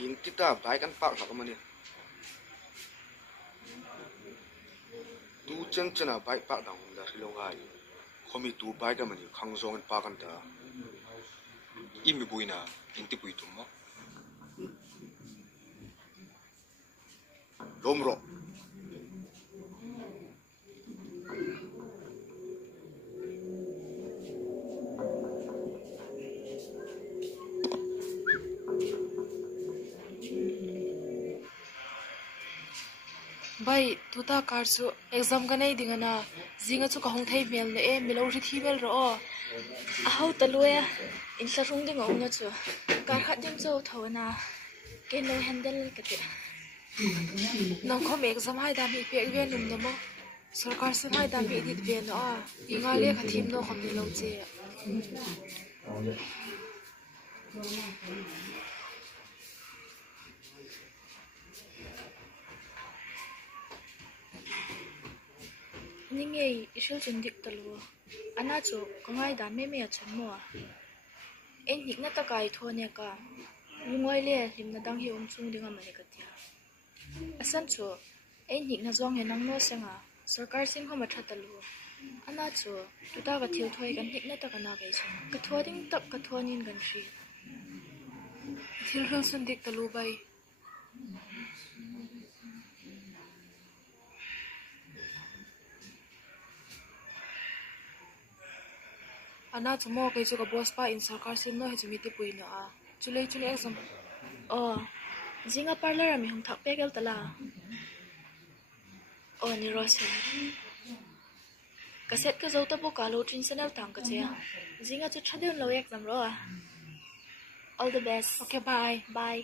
in tita bai kan pak thak mani tu chen chena bai pak dang da rilong hai khomi tu bai ka mani khangjong an pa kan ta imi buina inti pui tumma lomro bai tuta karsu exam ka nei dingana zinga chu ka hong thei mel ne e milo ri thi mel ro a hau taloya in sa rung ding ong na chu ka khat dim chu thona ke no handle ka te nang khom exam hai da mi pe ve num na mo sarkar se hai da mi dit ve no a inga le kha thim no khom ni lo che Ninge isil jundik talu ana chu kongai dan me a chun mo en hik na ta kai thone ka lungoi le lim na dang hi chung dinga mani ka tia asan chu en hik na zong he nang no senga sarkar sim homa tha talu ana chu tuta ga thil thoi kan hik na ta kana ge chu ka thoding tak ka thonin gan shi thil hul sun dik talu bai ana chumo ke chu ka boss pa in sarkar sim no he chumi ti pui no a chulei chule exam zinga parlor ami hong thak pekel tala ni rose kaset ka zauta bo kalo trin sanal tang ka che zinga chu thadel lo exam ro all the best okay bye